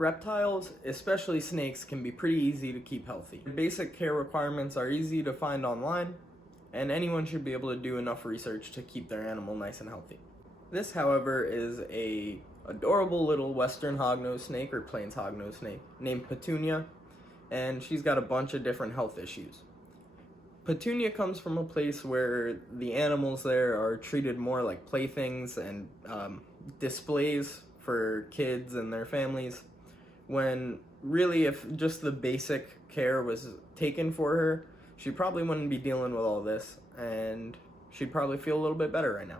Reptiles, especially snakes, can be pretty easy to keep healthy. The basic care requirements are easy to find online, and anyone should be able to do enough research to keep their animal nice and healthy. This, however, is a adorable little western hognose snake, or plains hognose snake, named Petunia, and she's got a bunch of different health issues. Petunia comes from a place where the animals there are treated more like playthings and displays for kids and their families, when really if just the basic care was taken for her, she probably wouldn't be dealing with all this, and she'd probably feel a little bit better right now.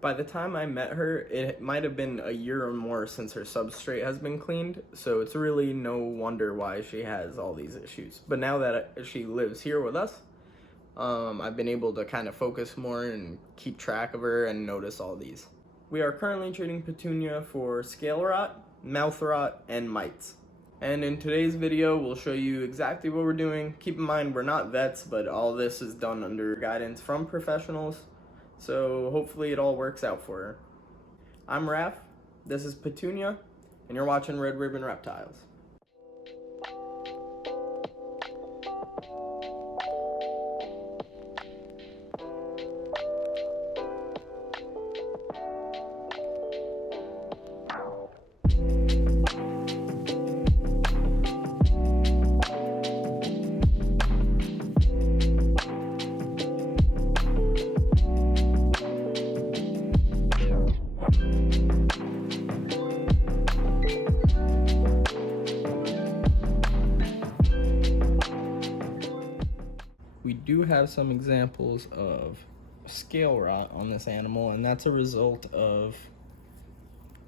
By the time I met her, it might have been a year or more since her substrate has been cleaned, so it's really no wonder why she has all these issues. But now that she lives here with us, I've been able to kind of focus more and keep track of her and notice all these. We are currently treating Petunia for scale rot, mouth rot, and mites. And in today's video, we'll show you exactly what we're doing. Keep in mind, we're not vets, but all this is done under guidance from professionals, so hopefully it all works out for her. I'm Raph, this is Petunia, and you're watching Red Ribbon Reptiles. We do have some examples of scale rot on this animal, and that's a result of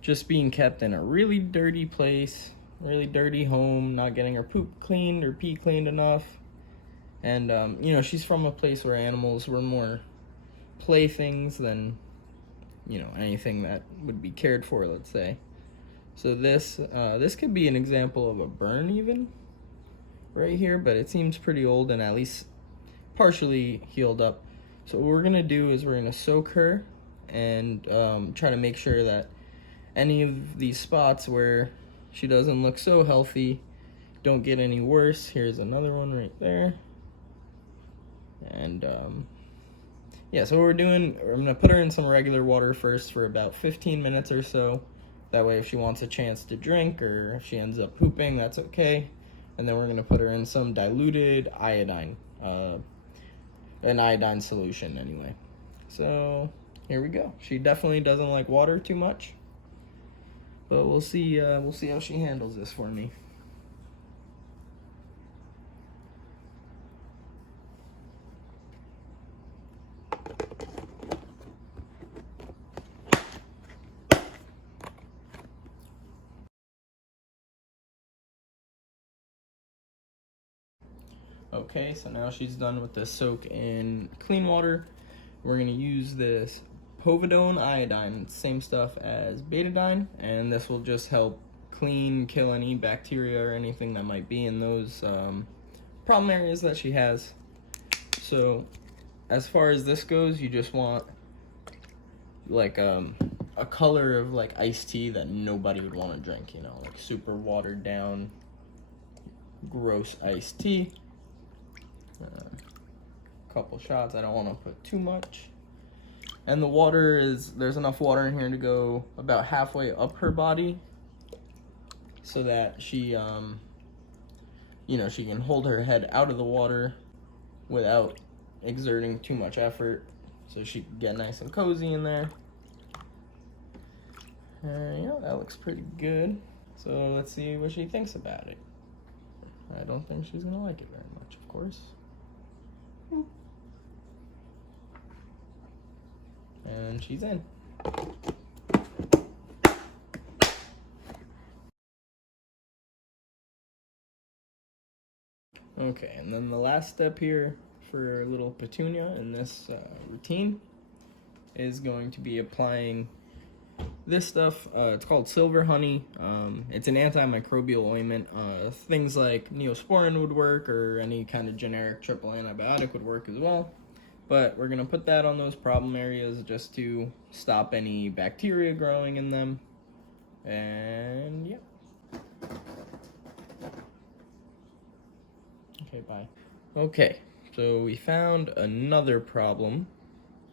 just being kept in a really dirty place, really dirty home, not getting her poop cleaned or pee cleaned enough. And you know, she's from a place where animals were more playthings than, you know, anything that would be cared for, let's say. So this could be an example of a burn even right here, but it seems pretty old and at least partially healed up. So what we're gonna do is we're gonna soak her and try to make sure that any of these spots where she doesn't look so healthy don't get any worse. Here's another one right there. And yeah, so what we're doing, I'm gonna put her in some regular water first for about 15 minutes or so. That way if she wants a chance to drink or if she ends up pooping, that's okay. And then we're gonna put her in some diluted iodine, an iodine solution anyway. So here we go. She definitely doesn't like water too much, but we'll see how she handles this for me. Okay, so now she's done with the soak in clean water. We're gonna use this povidone iodine, same stuff as betadine, and this will just help kill any bacteria or anything that might be in those problem areas that she has. So as far as this goes, you just want like a color of like iced tea that nobody would want to drink, you know, like super watered down, gross iced tea. Couple shots. I don't want to put too much. And the water is, there's enough water in here to go about halfway up her body so that she you know, she can hold her head out of the water without exerting too much effort, so she can get nice and cozy in there. Yeah, that looks pretty good. So let's see what she thinks about it. I don't think she's gonna like it very much, of course. And she's in. Okay, and then the last step here for little Petunia in this routine is going to be applying this stuff. It's called silver honey. It's an antimicrobial ointment. Things like Neosporin would work, or any kind of generic triple antibiotic would work as well. But we're going to put that on those problem areas just to stop any bacteria growing in them. And yeah. bye. Okay, so we found another problem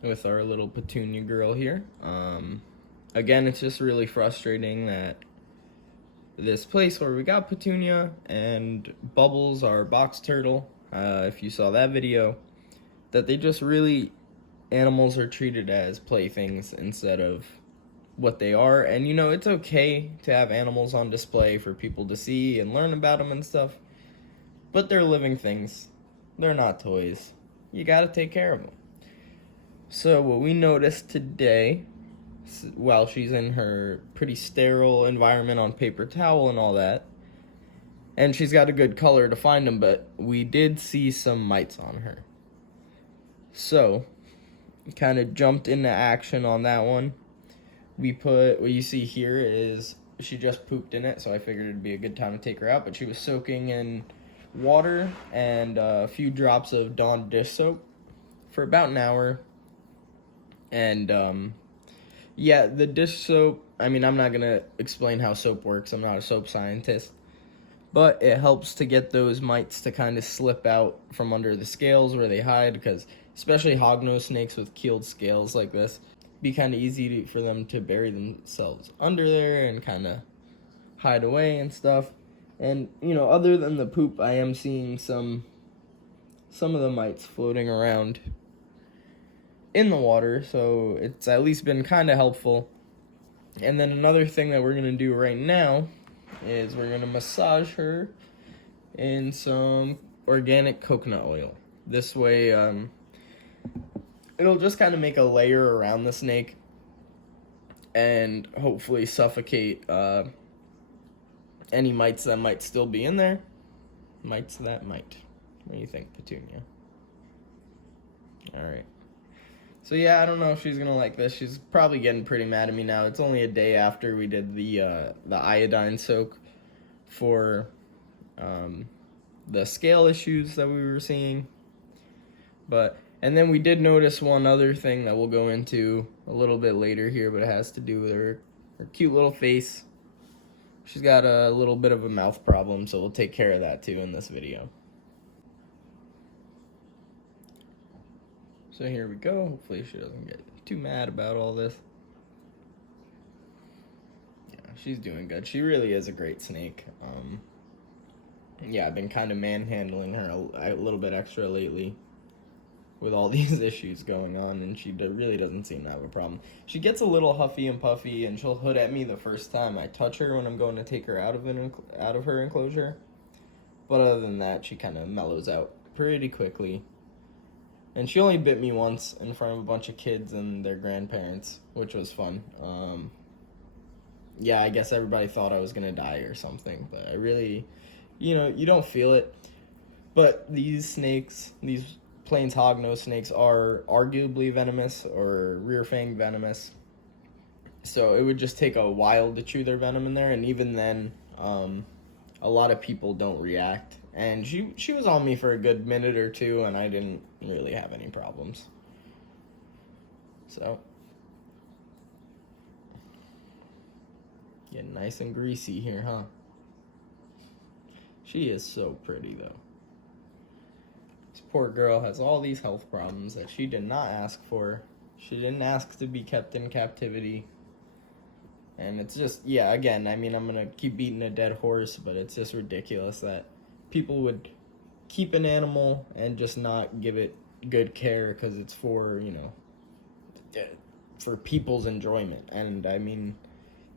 with our little Petunia girl here. Again, it's just really frustrating that this place where we got Petunia and Bubbles, our box turtle, if you saw that video, that they just really, animals are treated as playthings instead of what they are. And you know, it's okay to have animals on display for people to see and learn about them and stuff, but they're living things. They're not toys. You gotta take care of them. So what we noticed today, while she's in her pretty sterile environment on paper towel and all that, and she's got a good color to find them, but we did see some mites on her. So, kind of jumped into action on that one. We put, what you see here is, she just pooped in it, so I figured it'd be a good time to take her out, but she was soaking in water and a few drops of Dawn dish soap for about an hour. And yeah, the dish soap, I mean, I'm not gonna explain how soap works, I'm not a soap scientist, but it helps to get those mites to kind of slip out from under the scales where they hide, because especially hognose snakes with keeled scales like this, be kind of easy for them to bury themselves under there and kind of hide away and stuff. And you know, other than the poop, I am seeing some of the mites floating around in the water, so it's at least been kind of helpful. And then another thing that we're gonna do right now is we're gonna massage her in some organic coconut oil. This way, it'll just kind of make a layer around the snake and hopefully suffocate any mites that might still be in there. Mites that might. What do you think, Petunia? Alright. So yeah, I don't know if she's gonna like this. She's probably getting pretty mad at me now. It's only a day after we did the iodine soak for the scale issues that we were seeing. And then we did notice one other thing that we'll go into a little bit later here, but it has to do with her cute little face. She's got a little bit of a mouth problem, so we'll take care of that too in this video. So here we go. Hopefully she doesn't get too mad about all this. Yeah, she's doing good. She really is a great snake. Yeah, I've been kind of manhandling her a little bit extra lately with all these issues going on, and she really doesn't seem to have a problem. She gets a little huffy and puffy, and she'll hood at me the first time I touch her when I'm going to take her out of her enclosure. But other than that, she kind of mellows out pretty quickly. And she only bit me once in front of a bunch of kids and their grandparents, which was fun. Yeah, I guess everybody thought I was gonna die or something, but I really, you know, you don't feel it. But these snakes, these Plains hognose snakes, are arguably venomous or rear fang venomous. So it would just take a while to chew their venom in there, and even then, a lot of people don't react. And she was on me for a good minute or two, and I didn't really have any problems. So, getting nice and greasy here, huh? She is so pretty, though. This poor girl has all these health problems that she did not ask for. She didn't ask to be kept in captivity. And it's just, yeah, again, I mean, I'm going to keep beating a dead horse, but it's just ridiculous that people would keep an animal and just not give it good care because it's for, you know, for people's enjoyment. And I mean,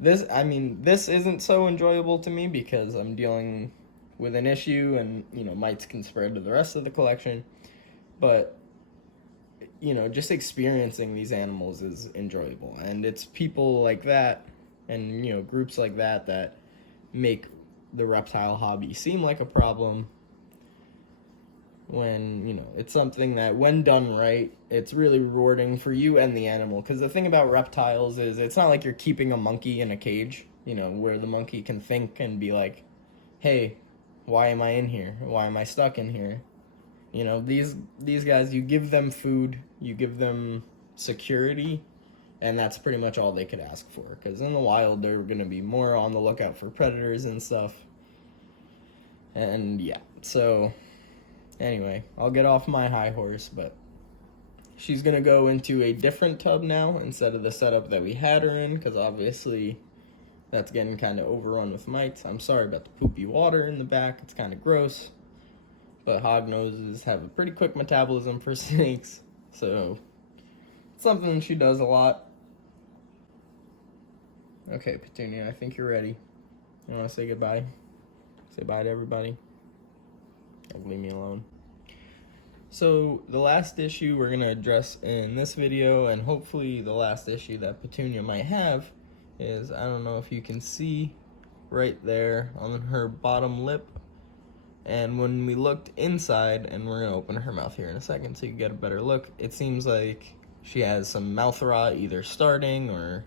this isn't so enjoyable to me because I'm dealing with an issue, and you know, mites can spread to the rest of the collection. But you know, just experiencing these animals is enjoyable, and it's people like that and you know, groups like that that make the reptile hobby seem like a problem, when you know, it's something that when done right, it's really rewarding for you and the animal. Because the thing about reptiles is it's not like you're keeping a monkey in a cage, you know, where the monkey can think and be like, hey, why am I in here? Why am I stuck in here? You know, these guys, you give them food, you give them security, and that's pretty much all they could ask for. Because in the wild, they're going to be more on the lookout for predators and stuff. And yeah, so Anyway, I'll get off my high horse, but she's gonna go into a different tub now instead of the setup that we had her in, because obviously that's getting kind of overrun with mites. I'm sorry about the poopy water in the back, it's kind of gross, but hognoses have a pretty quick metabolism for snakes, so it's something she does a lot. Okay, Petunia, I think you're ready. You want to say goodbye? Say bye to everybody? Or leave me alone. So, the last issue we're going to address in this video, and hopefully the last issue that Petunia might have, is, I don't know if you can see right there on her bottom lip. And when we looked inside, and we're going to open her mouth here in a second so you get a better look, it seems like she has some mouth rot either starting or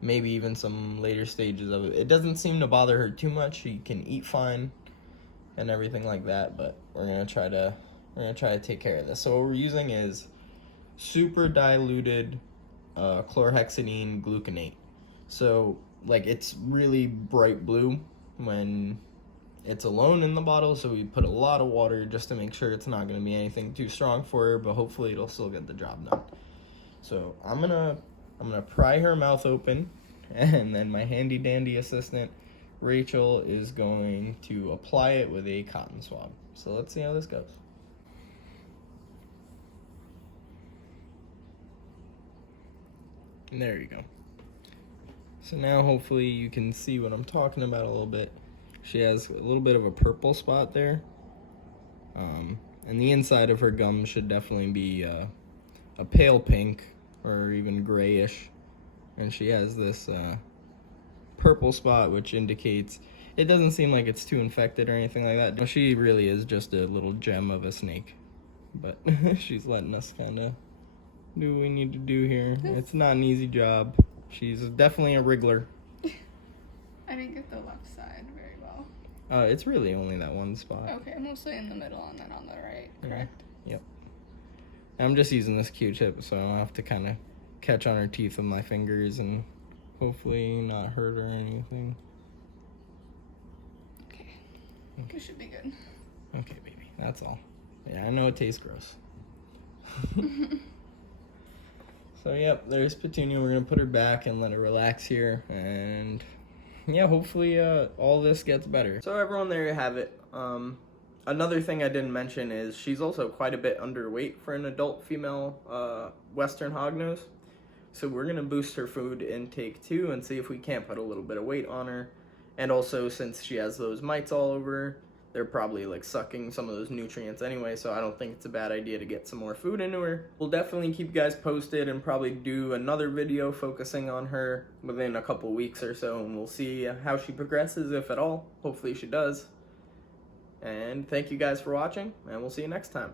maybe even some later stages of it. It doesn't seem to bother her too much. She can eat fine and everything like that, but we're gonna try to take care of this. So what we're using is super diluted chlorhexidine gluconate. So like it's really bright blue when it's alone in the bottle, so we put a lot of water just to make sure it's not gonna be anything too strong for her, but hopefully it'll still get the job done. So I'm gonna pry her mouth open, and then my handy dandy assistant Rachel is going to apply it with a cotton swab. So let's see how this goes. And there you go. So now hopefully you can see what I'm talking about a little bit. She has a little bit of a purple spot there. And the inside of her gum should definitely be a pale pink or even grayish. And she has this purple spot, which indicates it doesn't seem like it's too infected or anything like that. She really is just a little gem of a snake, but she's letting us kind of do what we need to do here. It's not an easy job. She's definitely a wriggler. I didn't get the left side very well. It's really only that one spot. Okay, mostly in the middle and then on the right, correct? Yep. I'm just using this Q-tip, so I don't have to kind of catch on her teeth with my fingers and hopefully not hurt her or anything. Okay. It should be good. Okay, baby. That's all. Yeah, I know it tastes gross. So, yep, there's Petunia. We're going to put her back and let her relax here. And, yeah, hopefully all this gets better. So, everyone, there you have it. Another thing I didn't mention is she's also quite a bit underweight for an adult female Western hognose. So we're going to boost her food intake too and see if we can't put a little bit of weight on her. And also, since she has those mites all over her, they're probably like sucking some of those nutrients anyway, so I don't think it's a bad idea to get some more food into her. We'll definitely keep you guys posted and probably do another video focusing on her within a couple weeks or so, and we'll see how she progresses, if at all. Hopefully she does. And thank you guys for watching, and we'll see you next time.